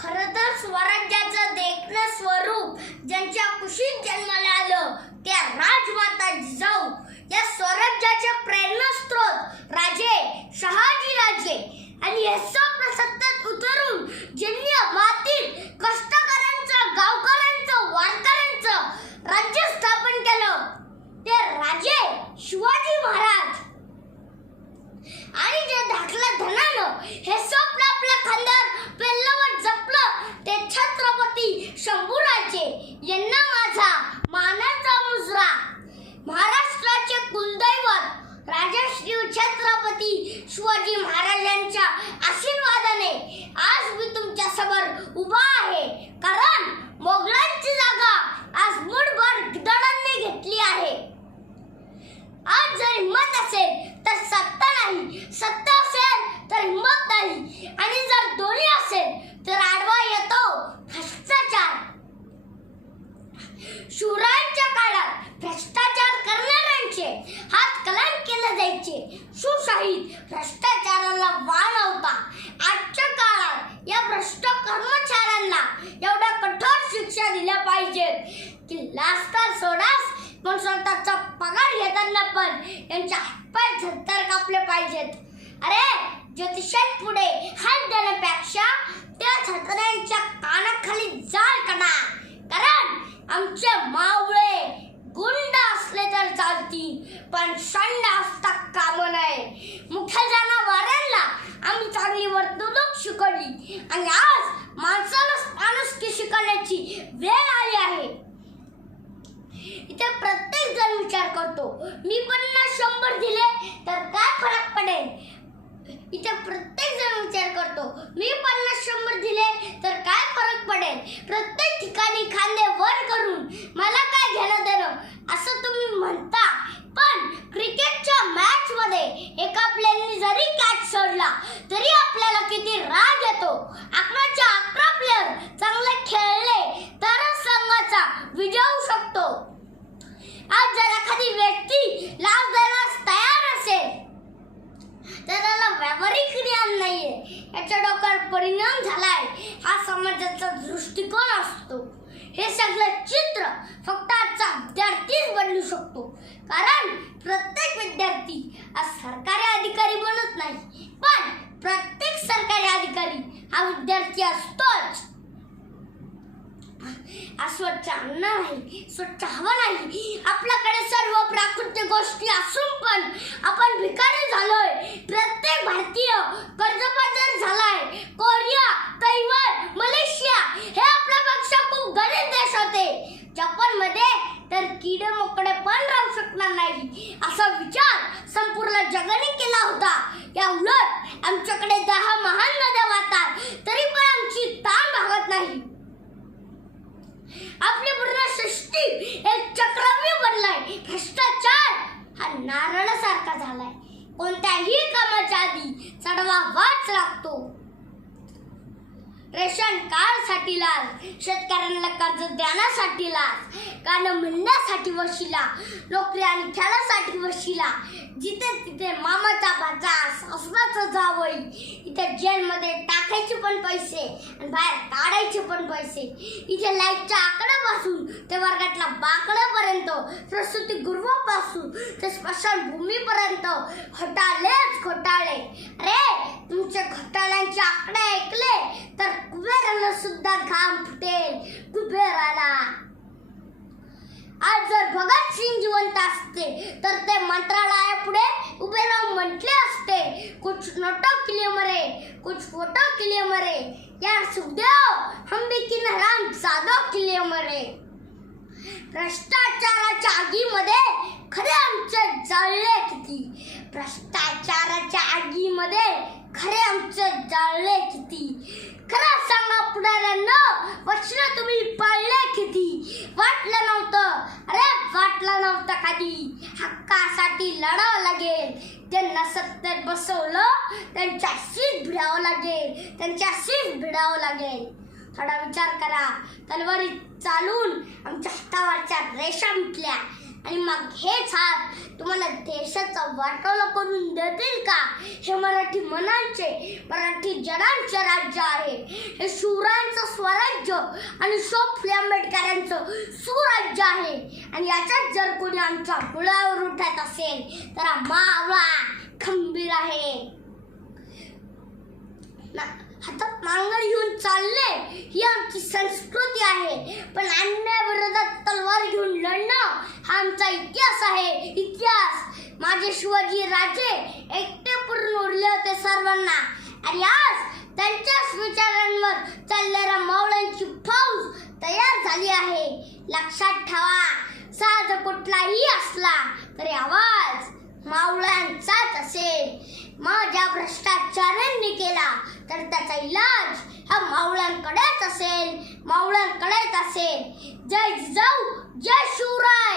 खरं तर स्वराज्याचं देखणं स्वरूप ज्यांच्या कुशीत जन्माला आलं त्या राजमाता जिजाऊ या स्वराज्याचे प्रेरणास्त्रोत राजे शहाजी राजे आणि हे स्वप्न सत्यात उतरून ज्यांनी मातीत कष्टकऱ्यांचं गावकऱ्यांचं वारकऱ्यांचं राज्य स्थापन केलं ते राजे शिवाजी महाराज आणि जे धाकल्या धनानं हे स्वप्न आपल्या खांद्यावर पेलवत जपलं ते छत्रपती शंभूराजे यांना माझा मानाचा मुजरा. महाराष्ट्राचे कुलदैवत राजश्री छत्रपती शिवाजी महाराजांच्या आशीर्वादाने आज मी तुमच्या समोर उभा आहे. कारण मोगलांची जागा आज मुठभर गिधाडांनी घेतली आहे. आज जर हिम्मत असेल तर सत्ता नाही, सत्ता असेल तर हिम्मत नाही आणि जर दोन्ही असेल तर आडवा येतो भ्रष्टाचार. शूरांच्या काळात भ्रष्टाचार करणाऱ्यांचे हात कलम केले जायचे. सुशाहीत भ्रष्टाचाराला वाव नव्हता. आजच्या काळात या भ्रष्ट कर्मचाऱ्यांना एवढ्या कठोर शिक्षा दिल्या पाहिजेत की लास्टर सोडास पण स्वतःचा पगार घेताना पण यांच्या हातपाय झरतर कापले पाहिजेत. अरे ज्योतिषांपुढे हात देण्यापेक्षा त्या छत्र्यांच्या कानाखाली जाळ काढा. कारण आमचे मावळे गुंड असले तर चालतील पण षंड असता काम नये. मुख्य जनावरांना आम्ही चांगली वर्तणूक शिकवली आणि आज माणसाला माणुसकी शिकवण्याची वेळ आली आहे. इथे प्रत्येक जण विचार करतो मी 50-100 दिले तर काय फरक पडेल. इथे प्रत्येक जण विचार करतो मी 50-100 दिले तर काय फरक पडेल. प्रत्येक ठिकाणी खांदे वर करून मला काय घेणं देणं असं तुम्ही म्हणता. पण क्रिकेटच्या मॅच मध्ये एका प्लेयरने जरी कॅच सोडला तरी आपल्याला किती राग येतो. 11 प्लेयर चांगले खेळले तरच संघाचा विजय होऊ शकतो. आज जर एखादी व्यक्ती लाच देण्यास तयार असेल तर त्याला व्यावहारिक ज्ञान नाहीये. याच्या डोक्यावर परिणाम झालाय. हा समाजाचा दृष्टिकोन असतो. हे सगळं चित्र फक्त आजचा विद्यार्थीच बदलू शकतो. कारण प्रत्येक विद्यार्थी आज सरकारी अधिकारी बनत नाही पण प्रत्येक सरकारी अधिकारी हा विद्यार्थी असतोच. स्वच्छ अन्न नाही, स्वच्छ हवा नाही. आपल्याकडे सर्व प्राकृतिक गोष्टी असून पण आपण भिकारी झालोय. प्रत्येक भारतीय कर्जबाजार झालाय. कोरिया, तैवान, मलेशिया हे आपल्यापेक्षा खूप गरीब देश होते. जपानमध्ये तर किडे मोकडे पण राहू शकणार नाही असा विचार संपूर्ण जगाने केला होता. या उलट आमच्याकडे 10 महान नद्या वाहतात तरी पण आमची ताण भागत नाही. आपली पूर्ण सृष्टी एक चक्रव्यूह बनलाय. भ्रष्टाचार हा नारळासारखा झालाय. कोणत्याही कामाच्या आधी चढवा वाच लागतो. रेशन कार्डसाठी लाच, शेतकऱ्यांना कर्ज देण्यासाठी लाच, गाणं म्हणण्यासाठी वशिला, नोकरी आणि खेळासाठी वशिला. जिथे तिथे मामाचा भाचा, सासराचं जावई. इथे जेलमध्ये टाकायचे पण पैसे आणि बाहेर काढायचे पण पैसे. इथे लाईटच्या आकड्यापासून ते वर्गातल्या बाकड्यापर्यंत, प्रसूती गृहापासून ते स्मशानभूमीपर्यंत घोटाळेच घोटाळे. अरे तुमचे घोटाळ्यांचे आकडे ऐकले तर कुबेराला सुद्धा घाम फुटेल. कुबेराला आज जर भगत सिंग जिवंत असते तर ते मंत्रालयापुढे उभे राहून म्हटले असते कुछ नोटों के लिए मरे, कुछ फोटो के लिए मरे, यार सुखदेव हम भी किन हरामजादों के लिए मरे. भ्रष्टाचाराच्या आगीमध्ये खरे आमचे जळले किती. भ्रष्टाचाराच्या आगीमध्ये खरे आमचे जळले किती. खरं सांगा पुढाऱ्यांना वचन तुम्ही पाळले किती. वाटलं नव्हतं, अरे वाटलं नव्हतं कधी. हक्कासाठी लढावं लागेल. ज्यांना सत्तेत बसवलं त्यांच्याशीच भिडावं लागेल, त्यांच्याशीच भिडावं लागेल. थोडा विचार करा. तलवारी चालून आमच्या हातावरच्या रेषा मिटल्या आणि मग हेच हात तुम्हाला देशाचं वाटोळं करून देतील का. हे मराठी मनांचे, मराठी जनांचे राज्य आहे. हे शूरांचं आणि शो फुले आंबेडकरांचं सुराज्य आहे. आणि याच्यात जर कोणी आमच्या मुळावर उठत असेल तर हा मावळा खंबीर आहे. हातात नांगर घेऊन चालले ही आमची संस्कृती आहे, पण अन्यायाविरोधात तलवार घेऊन लढणं हा आमचा इतिहास आहे. इतिहास. माझे शिवाजी राजे एकटे पुरून उरले होते सर्वांना, आणि आज त्यांच्याच विचारांवर चालणाऱ्या मावळ्यांची फौज तयार झाली आहे. लक्षात ठेवा, साज कुठलाही असला तरी आवाज मावळ्यांचाच असेल. मग ज्या भ्रष्टाचारांनी केला तर त्याचा इलाज हा मावळ्यांकडेच असेल. जय जिजाऊ, जय शिवराय.